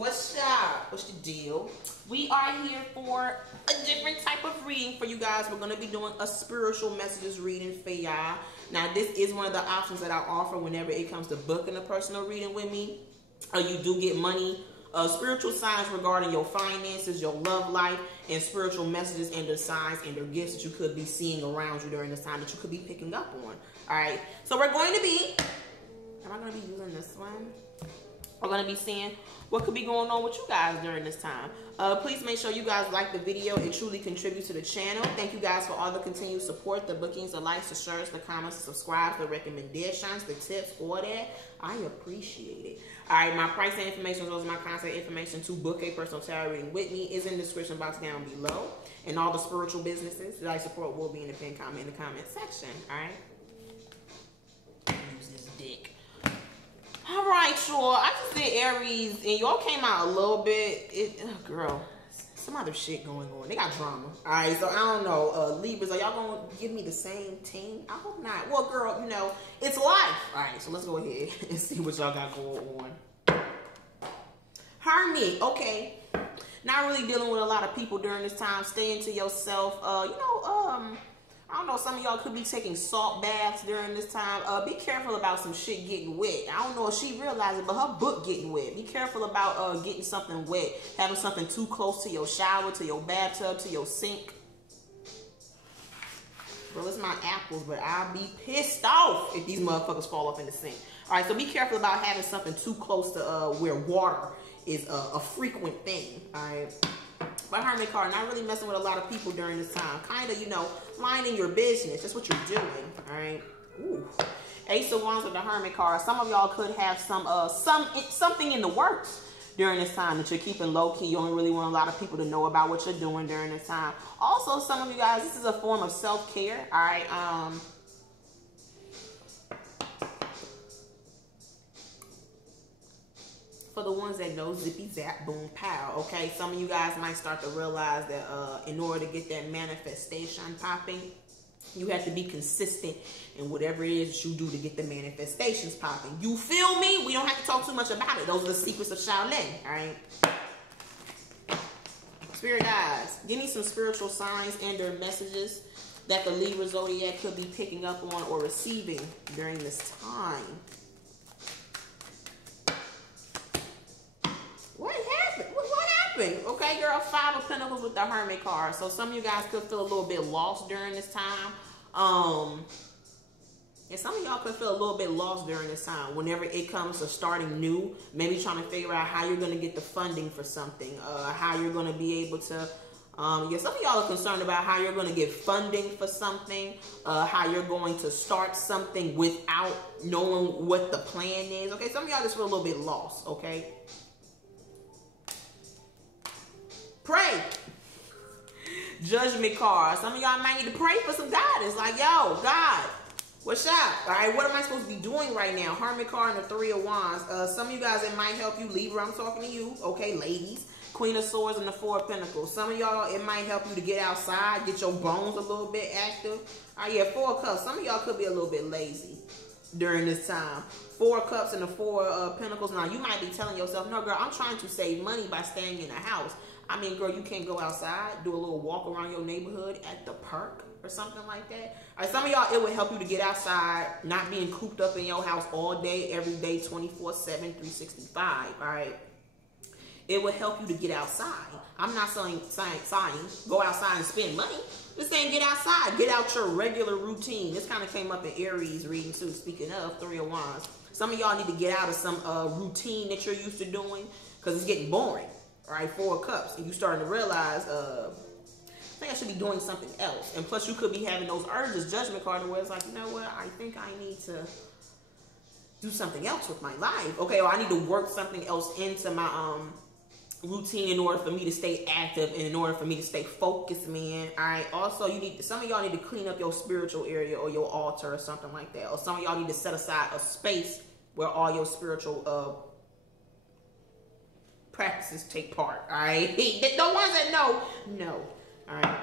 what's up? What's the deal? We are here for a different type of reading for you guys. We're going to be doing a spiritual messages reading for y'all. Now, this is one of the options that I offer whenever it comes to booking a personal reading with me. You do get money, spiritual signs regarding your finances, your love life, and spiritual messages and their signs and their gifts that you could be seeing around you during this time that you could be picking up on. All right. So we're going to be, am I going to be using this one? We're going to be seeing what could be going on with you guys during this time. Please make sure you guys like the video. It truly contributes to the channel. Thank you guys for all the continued support, the bookings, the likes, the shares, the comments, the subscribes, the recommendations, the tips, all that. I appreciate it. All right, my pricing information as well as my contact information to book a personal tarot reading with me is in the description box down below. And all the spiritual businesses that I support will be in the pinned comment in the comment section. All right. Use this dick. All right, y'all. I just did Aries, and y'all came out a little bit. Girl, some other shit going on. They got drama. All right, so I don't know. Libras, are y'all going to give me the same team? I hope not. Well, girl, you know, it's life. All right, so let's go ahead and see what y'all got going on. Hermit, okay. Not really dealing with a lot of people during this time. Stay into yourself. I don't know, some of y'all could be taking salt baths during this time. Be careful about some shit getting wet. I don't know if she realized it, but her book getting wet. Be careful about getting something wet. Having something too close to your shower, to your bathtub, to your sink. Bro, it's my apples, but I'll be pissed off if these motherfuckers fall off in the sink. All right, so be careful about having something too close to where water is a frequent thing, all right? But Hermit card, not really messing with a lot of people during this time. Kind of, you know, minding your business. That's what you're doing, all right? Ooh. Ace of Wands with the Hermit card. Some of y'all could have something in the works during this time that you're keeping low-key. You don't really want a lot of people to know about what you're doing during this time. Also, some of you guys, this is a form of self-care, all right? For the ones that know, zippy zap boom pow, okay? Some of you guys might start to realize that in order to get that manifestation popping, you have to be consistent in whatever it is that you do to get the manifestations popping. You feel me? We don't have to talk too much about it. Those are the secrets of Shaolin, all right? Spirit guides, give me some spiritual signs and their messages that the Libra zodiac could be picking up on or receiving during this time. What happened? What happened? Okay, girl, 5 of Pentacles with the Hermit card. So some of you guys could feel a little bit lost during this time. And some of y'all could feel a little bit lost during this time whenever it comes to starting new. Maybe trying to figure out how you're going to get the funding for something. How you're going to be able to... some of y'all are concerned about how you're going to get funding for something. How you're going to start something without knowing what the plan is. Okay, some of y'all just feel a little bit lost, okay? Pray. Judgment card. Some of y'all might need to pray for some guidance. Like, yo, God, what's up? All right, what am I supposed to be doing right now? Hermit card and the 3 of Wands. Some of you guys, it might help you. Libra, I'm talking to you. Okay, ladies. Queen of Swords and the 4 of Pentacles. Some of y'all, it might help you to get outside, get your bones a little bit active. All right, yeah, 4 of Cups. Some of y'all could be a little bit lazy during this time. 4 of Cups and the 4 of Pentacles. Now, you might be telling yourself, no, girl, I'm trying to save money by staying in the house. I mean, girl, you can't go outside, do a little walk around your neighborhood at the park or something like that. All right, some of y'all, it would help you to get outside, not being cooped up in your house all day, every day, 24/7, 365, all right? It would help you to get outside. I'm not saying go outside and spend money. Just saying get outside, get out your regular routine. This kind of came up in Aries reading too, speaking of 3 of Wands. Some of y'all need to get out of some routine that you're used to doing because it's getting boring. All right, 4 of Cups, and you starting to realize, I think I should be doing something else. And plus, you could be having those urges, Judgment card, where it's like, you know what, I think I need to do something else with my life. Okay, or I need to work something else into my routine in order for me to stay active and in order for me to stay focused, man. All right, also, some of y'all need to clean up your spiritual area or your altar or something like that. Or some of y'all need to set aside a space where all your spiritual practices take part, all right? The ones that know. All right.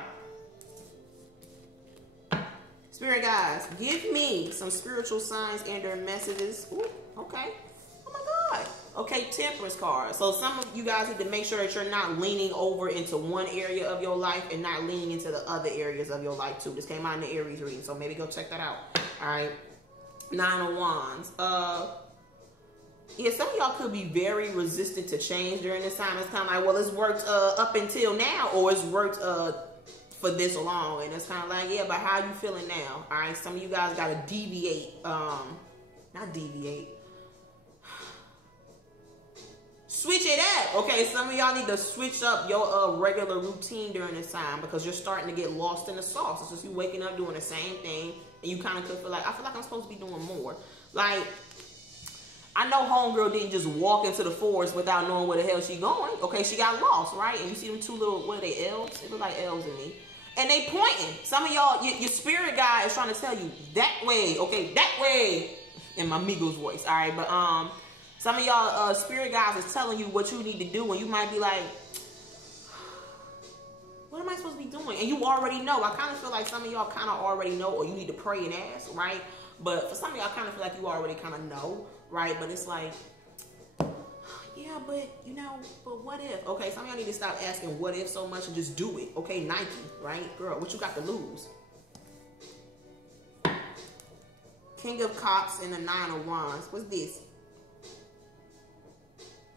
Spirit guys, give me some spiritual signs and their messages. Ooh, okay. Oh my what? Okay, Temperance card. So some of you guys need to make sure that you're not leaning over into one area of your life and not leaning into the other areas of your life too. This came out in the Aries reading, so maybe go check that out. All right. 9 of Wands. Yeah, some of y'all could be very resistant to change during this time. It's kind of like, well, it's worked up until now, or it's worked for this long. And it's kind of like, yeah, but how you feeling now? All right, some of you guys got to deviate. Not deviate. Switch it up. Okay, some of y'all need to switch up your regular routine during this time because you're starting to get lost in the sauce. It's just you waking up doing the same thing, and you kind of could feel like, I feel like I'm supposed to be doing more. Like, I know homegirl didn't just walk into the forest without knowing where the hell she going. Okay, she got lost, right? And you see them two little, what are they, elves? They look like elves to me. And they pointing. Some of y'all, your spirit guide is trying to tell you, that way, okay, that way, in my Migos voice, all right? But some of y'all spirit guides is telling you what you need to do, and you might be like, what am I supposed to be doing? And you already know. I kind of feel like some of y'all kind of already know, or you need to pray and ask, right? But for some of y'all, kind of feel like you already kind of know, right? But it's like, yeah, but, you know, but what if? Okay, some of y'all need to stop asking what if so much and just do it. Okay, Nike, right? Girl, what you got to lose? King of Cups and the 9 of Wands. What's this?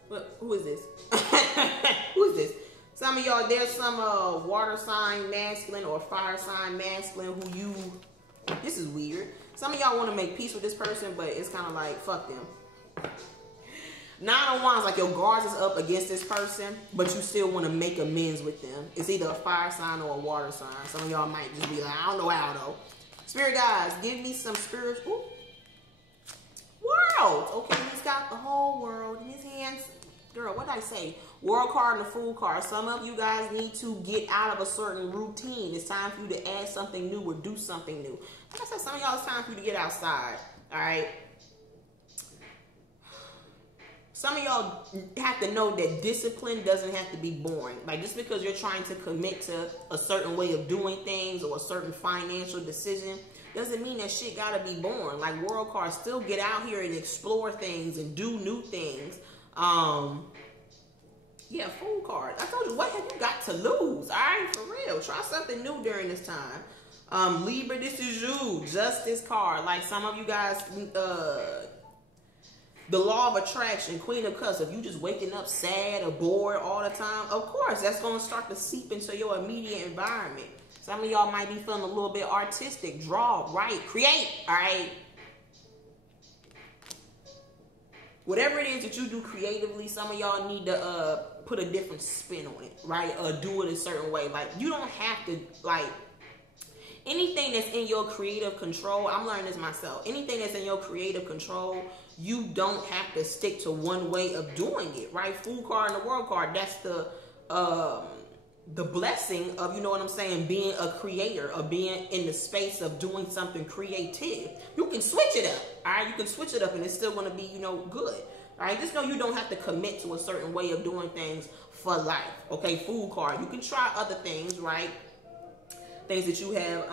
What? Who is this? Who is this? Some of y'all, there's some water sign masculine or fire sign masculine who you... This is weird. Some of y'all want to make peace with this person, but it's kind of like, fuck them. 9 of Wands, like your guards is up against this person, but you still want to make amends with them. It's either a fire sign or a water sign. Some of y'all might just be like, I don't know how though. Spirit guys, give me some spiritual world. Okay, he's got the whole world in his hands. Girl, what did I say? World card and the Fool card. Some of you guys need to get out of a certain routine. It's time for you to add something new or do something new. Like I said, some of y'all, it's time for you to get outside. All right? Some of y'all have to know that discipline doesn't have to be boring. Like, just because you're trying to commit to a certain way of doing things or a certain financial decision doesn't mean that shit gotta be boring. Like, world cards, still get out here and explore things and do new things. Yeah, Fool card. I told you, what have you got to lose? All right, for real. Try something new during this time. Libra, this is you. Justice card. Like, some of you guys, the law of attraction, Queen of Cups. If you just waking up sad or bored all the time, of course, that's going to start to seep into your immediate environment. Some of y'all might be feeling a little bit artistic. Draw, write, create, all right? Whatever it is that you do creatively, some of y'all need to put a different spin on it, right? Do it a certain way. Like, you don't have to, like, anything that's in your creative control, I'm learning this myself. Anything that's in your creative control, you don't have to stick to one way of doing it, right? Fool card and the World card, that's the blessing of, you know what I'm saying, being a creator, of being in the space of doing something creative. You can switch it up, all right? You can switch it up and it's still going to be, you know, good, all right? Just know you don't have to commit to a certain way of doing things for life, okay? Fool card, you can try other things, right? Things that you have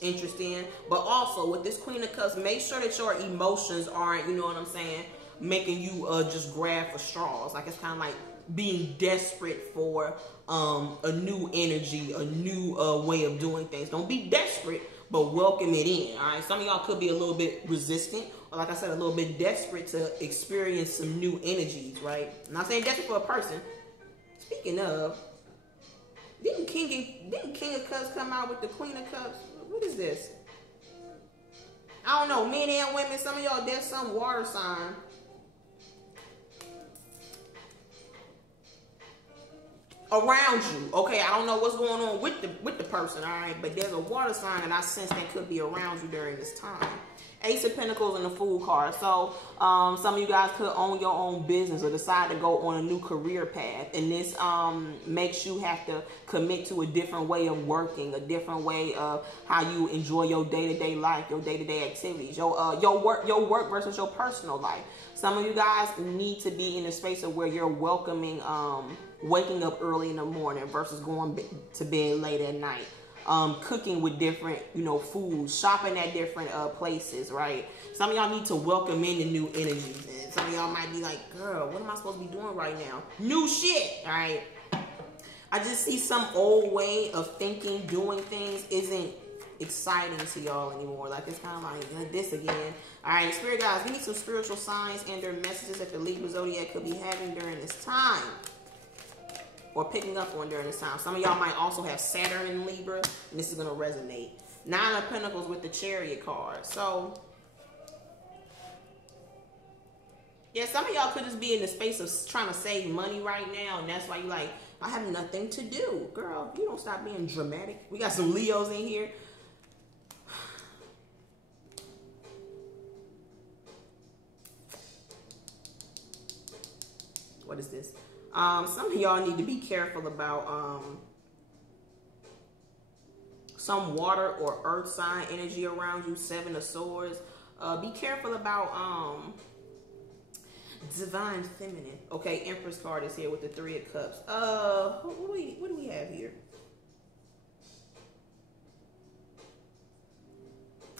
interest in, but also with this Queen of Cups, make sure that your emotions aren't, you know what I'm saying, making you just grab for straws. Like, it's kind of like being desperate for a new energy, a new way of doing things. Don't be desperate, but welcome it in, all right? Some of y'all could be a little bit resistant, or like I said, a little bit desperate to experience some new energies, right? I'm not saying desperate for a person. Speaking of, didn't King of Cups come out with the Queen of Cups? What is this? I don't know, men and women, some of y'all, there's some water sign. Around you, okay? I don't know what's going on with the person, all right? But there's a water sign that I sense that could be around you during this time. Ace of Pentacles and the Fool card. So some of you guys could own your own business or decide to go on a new career path, and this makes you have to commit to a different way of working, a different way of how you enjoy your day-to-day life, your day-to-day activities, your work versus your personal life. Some of you guys need to be in a space of where you're welcoming waking up early in the morning versus going to bed late at night. cooking with different, foods, shopping at different places, right? Some of y'all need to welcome in the new energies. And some of y'all might be like, girl, what am I supposed to be doing right now? New shit, all right? I just see some old way of thinking, doing things isn't exciting to y'all anymore. Like, it's kind of like this again. All right, spirit guys, give me some spiritual signs and their messages that the Libra zodiac could be having during this time, or picking up on during this time. Some of y'all might also have Saturn in Libra, and this is going to resonate. 9 of Pentacles with the Chariot card. So, yeah, some of y'all could just be in the space of trying to save money right now, and that's why you like, I have nothing to do. Girl, you don't stop being dramatic. We got some Leos in here. What is this? Some of y'all need to be careful about some water or earth sign energy around you. 7 of Swords. Be careful about divine feminine. Okay, Empress card is here with the 3 of Cups. What do we have here?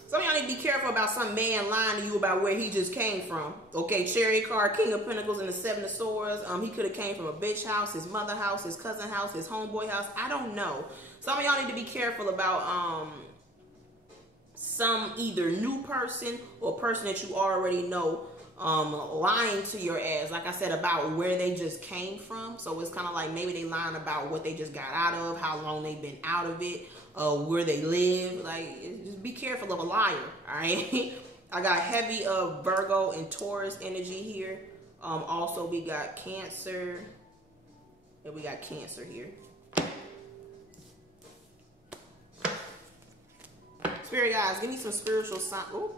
Some of y'all need to be careful about some man lying to you about where he just came from. Okay, Chariot card, King of Pentacles, and the 7 of Swords. He could have came from a bitch house, his mother house, his cousin house, his homeboy house. I don't know. Some of y'all need to be careful about some either new person or person that you already know lying to your ass, like I said, about where they just came from. So it's kind of like maybe they lying about what they just got out of, how long they've been out of it, where they live. Like, just be careful of a liar, all right? I got heavy Virgo and Taurus energy here. Also, we got Cancer, and we got Cancer here. Spirit guys, give me some spiritual sign. Oh,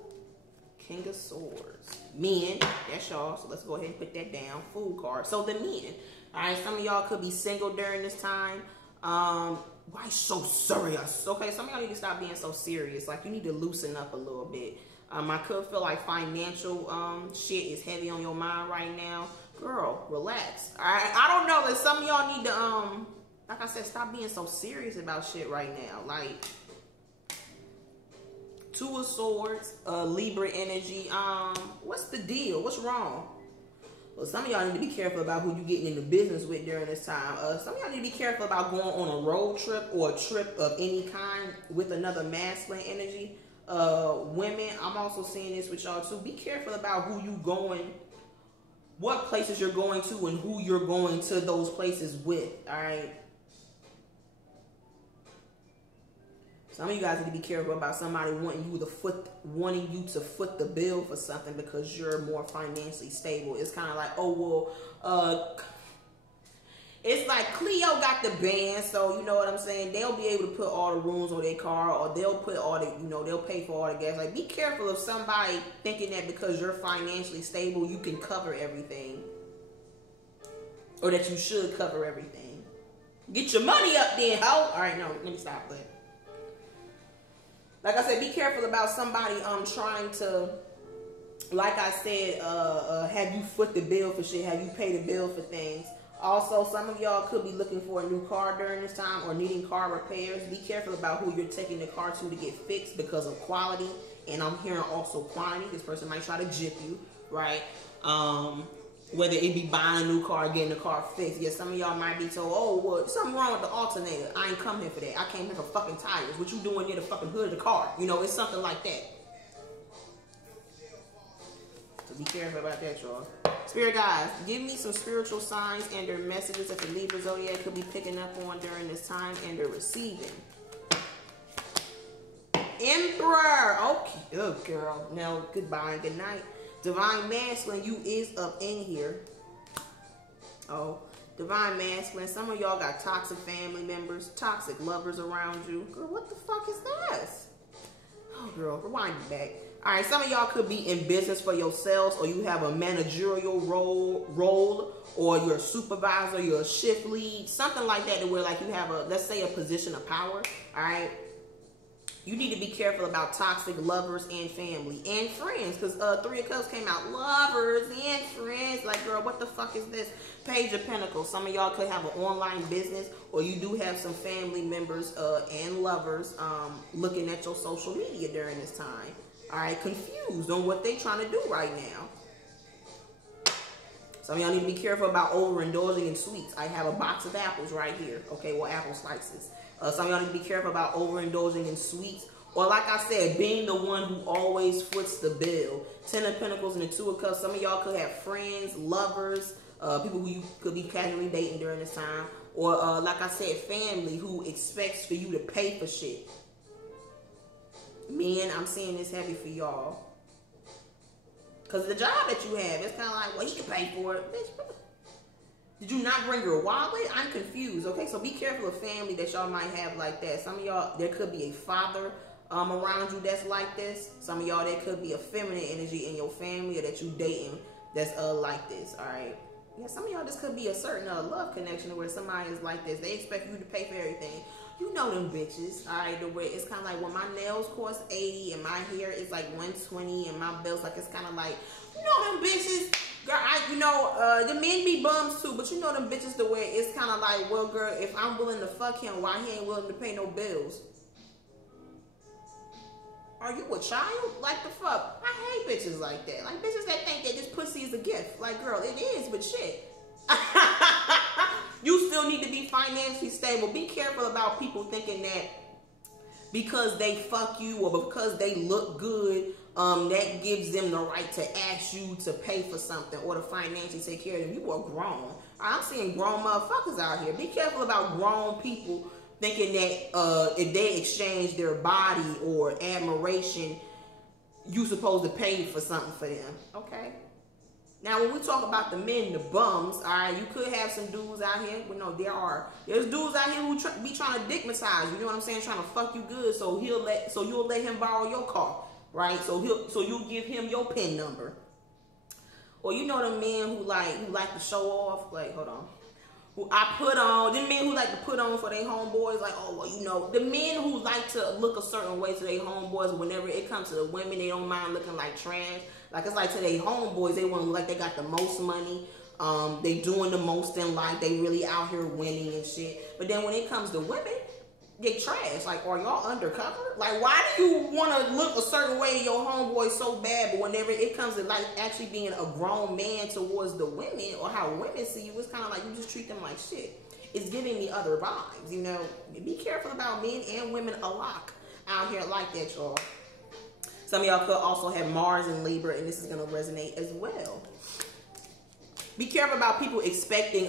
King of Swords. Men, that's y'all. So let's go ahead and put that down. Fool card. So the men. All right, some of y'all could be single during this time. Why so serious? Okay, some of y'all need to stop being so serious. Like, you need to loosen up a little bit. I could feel like financial shit is heavy on your mind right now. Girl, relax. All right, I don't know. That some of y'all need to like I said, stop being so serious about shit right now. Like, 2 of Swords, Libra energy. What's the deal? What's wrong? Well, some of y'all need to be careful about who you're getting into business with during this time. Some of y'all need to be careful about going on a road trip or a trip of any kind with another masculine energy. Women, I'm also seeing this with y'all too. Be careful about who you going, what places you're going to, and who you're going to those places with. All right. Some of you guys need to be careful about somebody wanting you to foot the bill for something because you're more financially stable. It's kind of like, oh, well, it's like Cleo got the band, so you know what I'm saying? They'll be able to put all the rooms on their car, or they'll put all the, they'll pay for all the gas. Like, be careful of somebody thinking that because you're financially stable, you can cover everything, or that you should cover everything. Get your money up then, ho. All right, no, let me stop that. Like I said, be careful about somebody trying to, like I said, have you foot the bill for shit, have you pay the bill for things. Also, some of y'all could be looking for a new car during this time or needing car repairs. Be careful about who you're taking the car to get fixed because of quality. And I'm hearing also quantity. This person might try to jip you, right? Whether it be buying a new car or getting the car fixed. Yeah, some of y'all might be told, oh, well, something wrong with the alternator. I ain't come here for that. I came here for fucking tires. What you doing near the fucking hood of the car? It's something like that. So be careful about that, y'all. Spirit guys, give me some spiritual signs and their messages that the Libra zodiac could be picking up on during this time and they're receiving. Emperor. Okay. Oh, girl. Now, goodbye and good night. Divine Masculine, you is up in here. Oh, Divine Masculine. Some of y'all got toxic family members, toxic lovers around you. Girl, what the fuck is this? Oh, girl, rewind it back. All right, some of y'all could be in business for yourselves, or you have a managerial role, or you're a supervisor, you're a shift lead, something like that, to where like you have a, let's say, a position of power. All right. You need to be careful about toxic lovers and family and friends, because Three of Cups came out. Lovers and friends. Like, girl, what the fuck is this? Page of Pentacles. Some of y'all could have an online business, or you do have some family members and lovers looking at your social media during this time. All right, confused on what they trying to do right now. Some of y'all need to be careful about overindulging in sweets. I have a box of apples right here. Okay, well, apple slices. Some of y'all need to be careful about overindulging in sweets. Or like I said, being the one who always foots the bill. 10 of Pentacles and the 2 of Cups. Some of y'all could have friends, lovers, people who you could be casually dating during this time. Or like I said, family who expects for you to pay for shit. Men, I'm seeing this heavy for y'all. Because the job that you have, it's kind of like, well, he can pay for it. Bitch, did you not bring your wallet? I'm confused. Okay, so be careful of family that y'all might have like that. Some of y'all, there could be a father around you that's like this. Some of y'all, there could be a feminine energy in your family or that you dating that's like this. All right. Yeah, some of y'all, this could be a certain love connection where somebody is like this. They expect you to pay for everything. You know them bitches, all right, the way it's kind of like when my nails cost 80 and my hair is like 120 and my belt's like, it's kind of like, you know them bitches, girl, the men be bums too, but you know them bitches the way it's kind of like, well, girl, if I'm willing to fuck him, why he ain't willing to pay no bills? Are you a child? Like the fuck? I hate bitches like that. Like bitches that think that this pussy is a gift. Like, girl, it is, but shit. You still need to be financially stable. Be careful about people thinking that because they fuck you or because they look good, that gives them the right to ask you to pay for something or to financially take care of them. You are grown. I'm seeing grown motherfuckers out here. Be careful about grown people thinking that if they exchange their body or admiration, you supposed to pay for something for them. Okay. Now, when we talk about the men, the bums, all right, you could have some dudes out here. But no, there's dudes out here who be trying to digmatize. You know what I'm saying? Trying to fuck you good, so you'll let him borrow your car, right? So you'll give him your PIN number. Or you know the men who like to show off. Like, hold on. The men who like to put on for their homeboys, like, oh, well, you know, the men who like to look a certain way to their homeboys, whenever it comes to the women, they don't mind looking like trash. Like, it's like to their homeboys, they want to look like they got the most money, they doing the most in life, they really out here winning and shit. But then when it comes to women, they trash. Like, are y'all undercover? Like, why do you want to look a certain way to your homeboy so bad, but whenever it comes to like actually being a grown man towards the women or how women see you, it's kind of like you just treat them like shit. It's giving me other vibes, you know. Be careful about men and women alike out here like that, y'all. Some of y'all could also have Mars in Libra, and this is going to resonate as well. Be careful about people expecting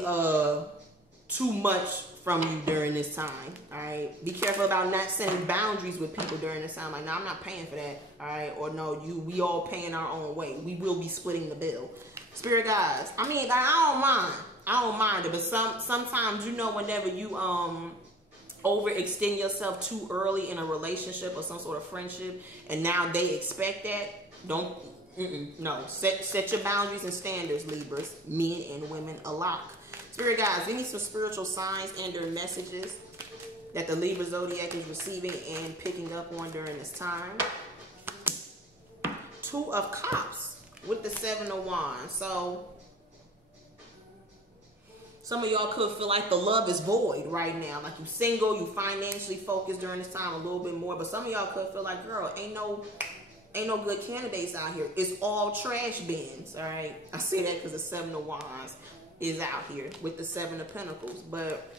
too much from you during this time, all right? Be careful about not setting boundaries with people during this time. Like, no, I'm not paying for that, all right? Or no, we all paying our own way. We will be splitting the bill. Spirit guides, I mean, I don't mind it, but sometimes, you know, whenever you overextend yourself too early in a relationship or some sort of friendship, and now they expect that, no, set your boundaries and standards, Libras, men and women alike. Spirit guys, we need some spiritual signs and their messages that the Libra zodiac is receiving and picking up on during this time. 2 of Cups with the 7 of Wands. So some of y'all could feel like the love is void right now. Like, you single, you financially focused during this time a little bit more. But some of y'all could feel like, girl, ain't no good candidates out here. It's all trash bins, all right? I say that because the 7 of Wands is out here with the 7 of Pentacles. But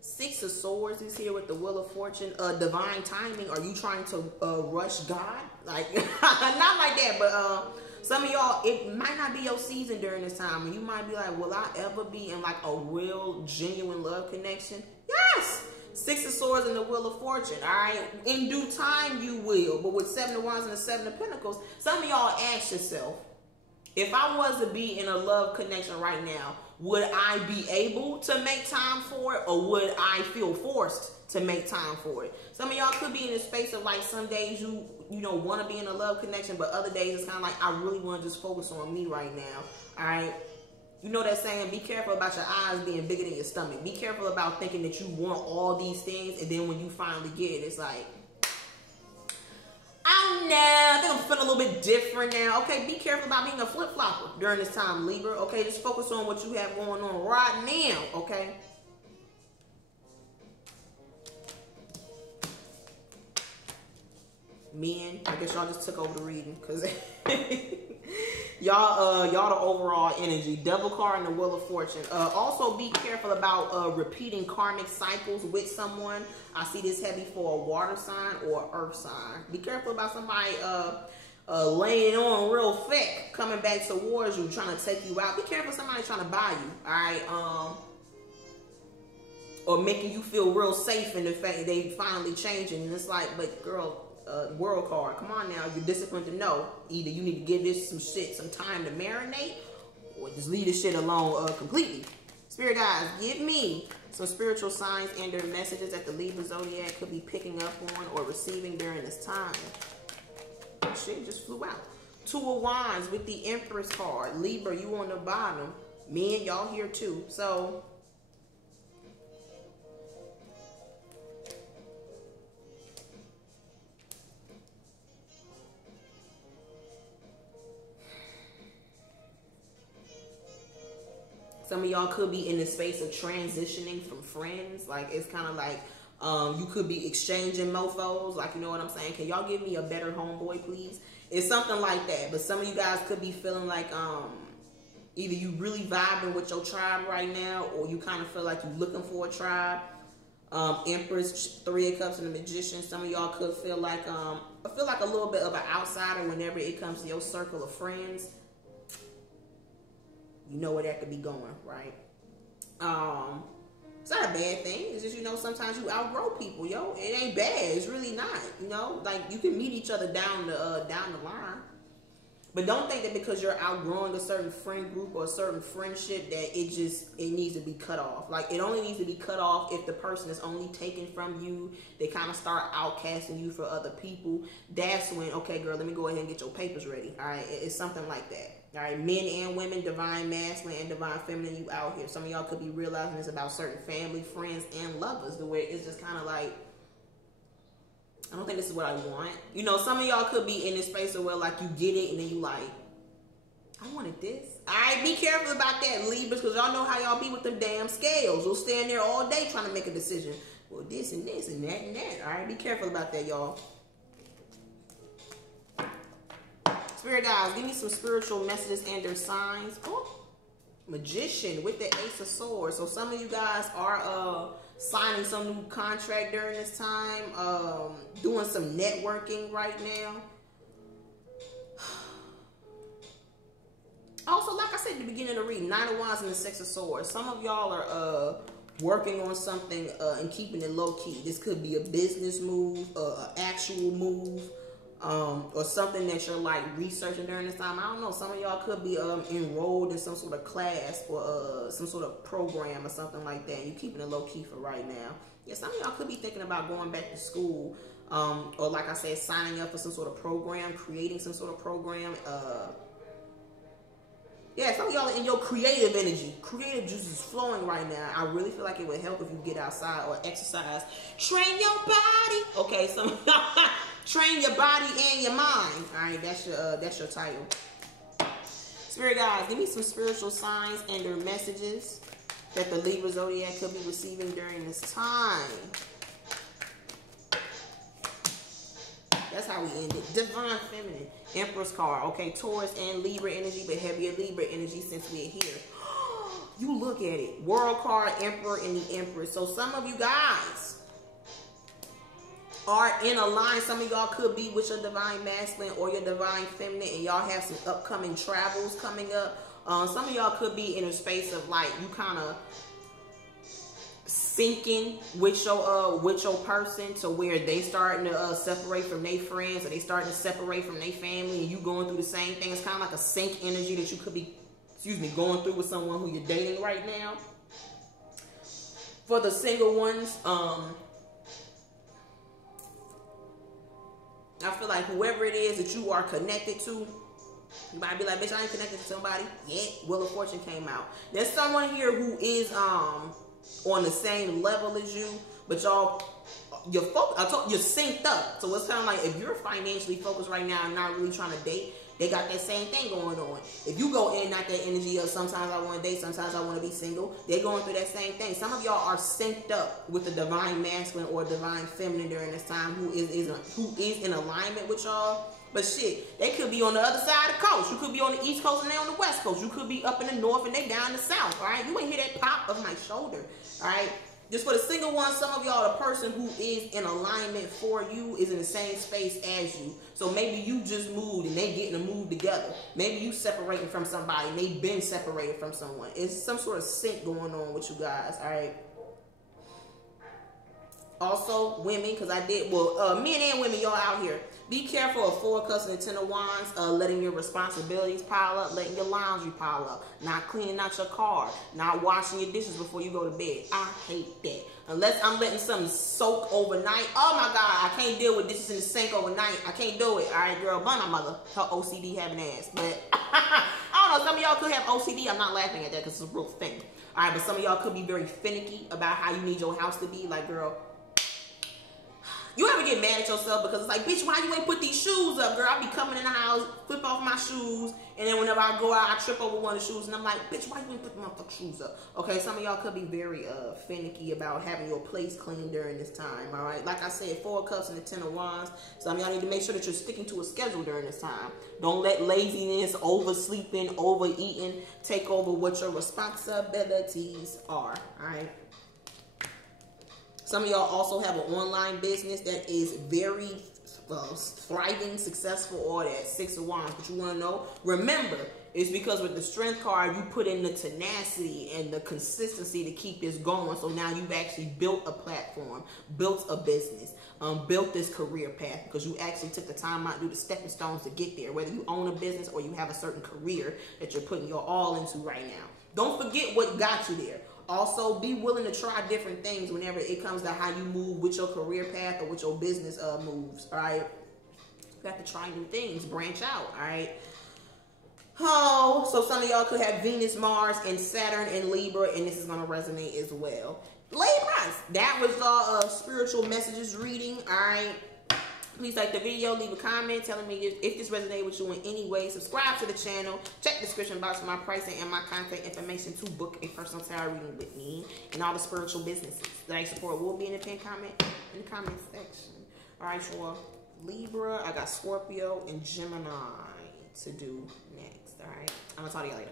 6 of Swords is here with the Wheel of Fortune. Divine timing. Are you trying to rush God? Like, not like that, but some of y'all, it might not be your season during this time. And you might be like, will I ever be in like a real, genuine love connection? Yes! 6 of Swords and the Wheel of Fortune, all right? In due time, you will. But with 7 of Wands and the 7 of Pentacles, some of y'all ask yourself, if I was to be in a love connection right now, would I be able to make time for it, or would I feel forced to make time for it? Some of y'all could be in a space of like some days you know want to be in a love connection, but other days it's kind of like I really want to just focus on me right now. All right, you know that saying, be careful about your eyes being bigger than your stomach. Be careful about thinking that you want all these things, and then when you finally get it, it's like, don't know. I think I'm feeling a little bit different now. Okay, be careful about being a flip-flopper during this time, Libra. Okay, just focus on what you have going on right now, okay? Men, I guess y'all just took over the reading because y'all the overall energy. Devil card and the Wheel of Fortune. Also be careful about repeating karmic cycles with someone. I see this heavy for a water sign or earth sign. Be careful about somebody laying on real thick, coming back towards you, trying to take you out. Be careful somebody trying to buy you, all right? Or making you feel real safe in the fact that they finally changing. And it's like, but girl, world card, come on now, you're disciplined to know. Either you need to give this some time to marinate, or just leave this shit alone completely. Spirit guys, give me some spiritual signs and their messages that the Libra zodiac could be picking up on or receiving during this time. Shit just flew out. 2 of Wands with the Empress card. Libra, you on the bottom. Men, y'all here too. So some of y'all could be in the space of transitioning from friends. Like, it's kind of like you could be exchanging mofos. Like, you know what I'm saying? Can y'all give me a better homeboy, please? It's something like that. But some of you guys could be feeling like either you really vibing with your tribe right now, or you kind of feel like you're looking for a tribe. Empress, 3 of Cups, and the Magician. Some of y'all could feel like a little bit of an outsider whenever it comes to your circle of friends. You know where that could be going, right? It's not a bad thing. It's just, you know, sometimes you outgrow people, yo. It ain't bad. It's really not, you know. Like, you can meet each other down the line. But don't think that because you're outgrowing a certain friend group or a certain friendship that it needs to be cut off. Like, it only needs to be cut off if the person is only taken from you. They kind of start outcasting you for other people. That's when, okay, girl, let me go ahead and get your papers ready. All right, it's something like that. All right, men and women, divine masculine and divine feminine, you out here. Some of y'all could be realizing this about certain family, friends, and lovers, the way it's just kind of like, I don't think this is what I want. You know, some of y'all could be in this space where, like, you get it and then you like, I wanted this. All right, be careful about that, Libras, because y'all know how y'all be with them damn scales. You'll stand there all day trying to make a decision. Well, this and this and that and that. All right, be careful about that, y'all. Spirit guys, give me some spiritual messages and their signs. Oh, Magician with the Ace of Swords. So some of you guys are signing some new contract during this time, doing some networking right now. Also, like I said at the beginning of the reading, 9 of Wands and the 6 of Swords. Some of y'all are working on something and keeping it low key. This could be a business move, an actual move. Or something that you're like researching during this time. I don't know. Some of y'all could be enrolled in some sort of class or some sort of program or something like that. You're keeping it low key for right now. Yeah, some of y'all could be thinking about going back to school, or like I said, signing up for some sort of program, creating some sort of program. Yeah, some of y'all are in your creative energy. Creative juice is flowing right now. I really feel like it would help if you get outside or exercise. Train your body. Okay, some train your body and your mind. All right, that's your title. Spirit guys, give me some spiritual signs and their messages that the Libra zodiac could be receiving during this time. That's how we end it. Divine feminine. Empress card. Okay, Taurus and Libra energy, but heavier Libra energy since we're here. You look at it. World card, Emperor, and the Empress. So some of you guys are in a line. Some of y'all could be with your divine masculine or your divine feminine, and y'all have some upcoming travels coming up. Some of y'all could be in a space of like you kind of syncing with your person to where they starting to separate from their friends, or they starting to separate from their family, and you going through the same thing. It's kind of like a sync energy that you could be, going through with someone who you're dating right now. For the single ones, I feel like whoever it is that you are connected to, you might be like, bitch, I ain't connected to somebody. Yeah, Wheel of Fortune came out. There's someone here who is on the same level as you, but y'all you're synced up. So it's kind of like if you're financially focused right now and not really trying to date, they got that same thing going on. If you go in, not that energy of sometimes I want to date, sometimes I want to be single, they're going through that same thing. Some of y'all are synced up with the divine masculine or divine feminine during this time who is in alignment with y'all. But shit, they could be on the other side of the coast. You could be on the East Coast and they on the West Coast. You could be up in the North and they down in the South, all right? You ain't hear that pop of my shoulder, all right? Just for the single one, some of y'all, the person who is in alignment for you is in the same space as you. So maybe you just moved and they getting to move together. Maybe you separating from somebody and they've been separated from someone. It's some sort of sync going on with you guys, all right? Also, women, because men and women, y'all out here. Be careful of 4 of Cups and the 10 of Wands, letting your responsibilities pile up, letting your laundry pile up, not cleaning out your car, not washing your dishes before you go to bed. I hate that. Unless I'm letting something soak overnight. Oh my God, I can't deal with dishes in the sink overnight. I can't do it. All right, girl, burn my mother. Her OCD having ass. But I don't know, some of y'all could have OCD. I'm not laughing at that because it's a real thing. All right, but some of y'all could be very finicky about how you need your house to be. Like, girl, you ever get mad at yourself because it's like, bitch, why you ain't put these shoes up, girl? I be coming in the house, flip off my shoes, and then whenever I go out, I trip over one of the shoes, and I'm like, bitch, why you ain't put the motherfucking shoes up? Okay, some of y'all could be very finicky about having your place clean during this time, all right? Like I said, 4 of Cups and the 10 of Wands. Some of y'all need to make sure that you're sticking to a schedule during this time. Don't let laziness, oversleeping, overeating take over what your responsibilities are, all right? Some of y'all also have an online business that is very thriving, successful, or that 6 of Wands. But you want to know? Remember, it's because with the Strength card, you put in the tenacity and the consistency to keep this going. So now you've actually built a platform, built a business, built this career path because you actually took the time out to do the stepping stones to get there. Whether you own a business or you have a certain career that you're putting your all into right now. Don't forget what got you there. Also, be willing to try different things whenever it comes to how you move with your career path or with your business moves, all right? You got to try new things, branch out, all right? Oh, so some of y'all could have Venus, Mars, and Saturn in Libra, and this is going to resonate as well. Libras, that was our spiritual messages reading, all right? Please like the video, leave a comment telling me if this resonated with you in any way. Subscribe to the channel. Check the description box for my pricing and my contact information to book a personal tarot reading with me. And all the spiritual businesses that I support will be in the pinned comment in the comment section. All right, for Libra, I got Scorpio and Gemini to do next. All right, I'm gonna talk to you later.